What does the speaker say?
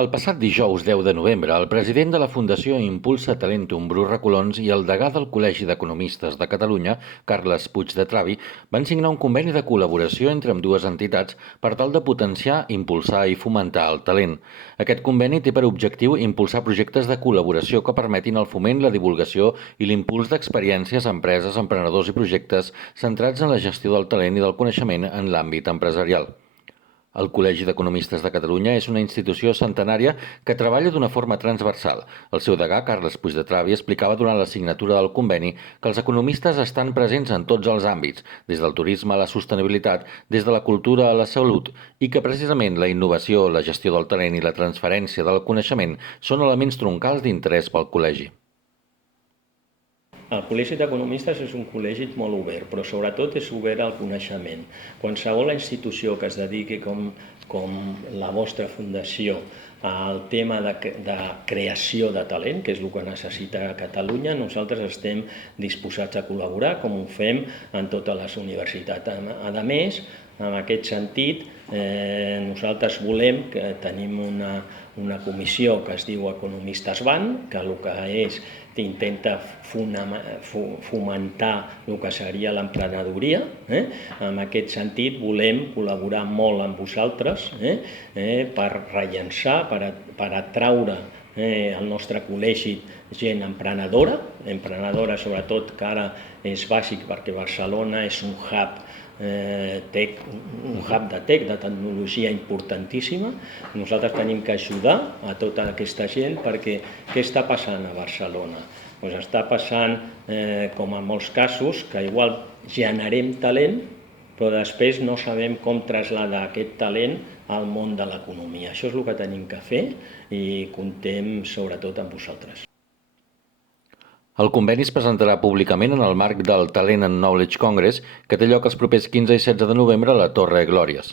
El passat dijous 10 de novembre, el president de la Fundació Impulsa Talentum, Bru Recolons, i el degà del Col·legi d'Economistes de Catalunya, Carles Puig de Travi, van signar un conveni de col·laboració entre ambdues entitats per tal de potenciar, impulsar i fomentar el talent. Aquest conveni té per objectiu impulsar projectes de col·laboració que permetin el foment, la divulgació i l'impuls d'experiències a empreses, emprenedors i projectes centrats en la gestió del talent i del coneixement en l'àmbit empresarial. El Col·legi d'Economistes de Catalunya és una institució centenària que treballa d'una forma transversal. El seu degà, Carles Puig de Travi, explicava durant la signatura del conveni que els economistes estan presents en tots els àmbits, des del turisme a la sostenibilitat, des de la cultura a la salut, i que precisament la innovació, la gestió del talent i la transferència del coneixement són elements troncals d'interès pel col·legi. El Col·legi d'Economistes és un col·legi molt obert, però sobretot és obert al coneixement. Qualsevol institució que es dediqui com la vostra fundació al tema de creació de talent, que és el que necessita Catalunya, nosaltres estem disposats a col·laborar, com ho fem en totes les universitats. A més, en aquest sentit, nosaltres volem que tenim una comissió que es diu Economistes Van, que el que és intenta fomentar el que seria l'emprenedoria. En aquest sentit volem col·laborar molt amb vosaltres per rellançar, per atraure al nostre col·legi gent emprenedora sobretot, que ara és bàsic perquè Barcelona és un hub de tecnologia importantíssima. Nosaltres tenim que ajudar a tota aquesta gent perquè què està passant a Barcelona? Doncs està passant, com en molts casos, que igual generem talent, però després no sabem com traslladar aquest talent al món de l'economia. Això és el que tenim que fer i comptem sobretot amb vosaltres. El conveni es presentarà públicament en el marc del Talent and Knowledge Congress, que té lloc els propers 15 i 16 de novembre a la Torre Glòries.